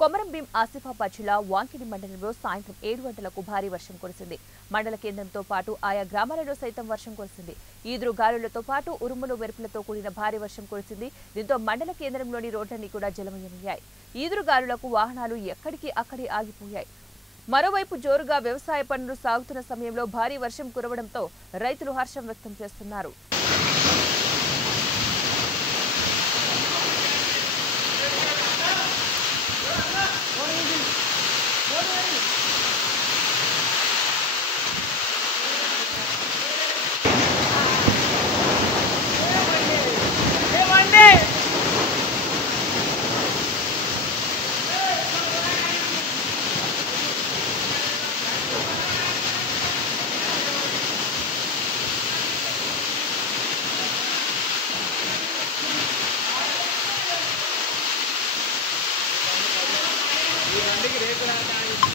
కొమరంభీం ఆసిఫాబాద్ జిల్లా వాంకిడి మండలంలో సాయంత్రం 7 గంటలకు భారీ వర్షం కురిసింది. మండల కేంద్రంతో పాటు ఆయా గ్రామాలలో సైతం వర్షం కురిసింది. ఈదురు గాలులతో పాటు ఉరుములు మెరుపులతో కూడిన భారీ వర్షం కురిసింది. దీంతో మండల కేంద్రంలోని రోడ్లన్నీ కూడా జలమయమయ్యాయి. ఈదురు గాలులకు వాహనాలు ఎక్కడికి అక్కడే ఆగిపోయాయి. మరోవైపు జోరుగా వ్యవసాయ పనులు సాగుతున్న సమయంలో భారీ వర్షం కురవడంతో రైతులు హర్షం వ్యక్తం చేస్తున్నారు. ఈ బండికి రేకులు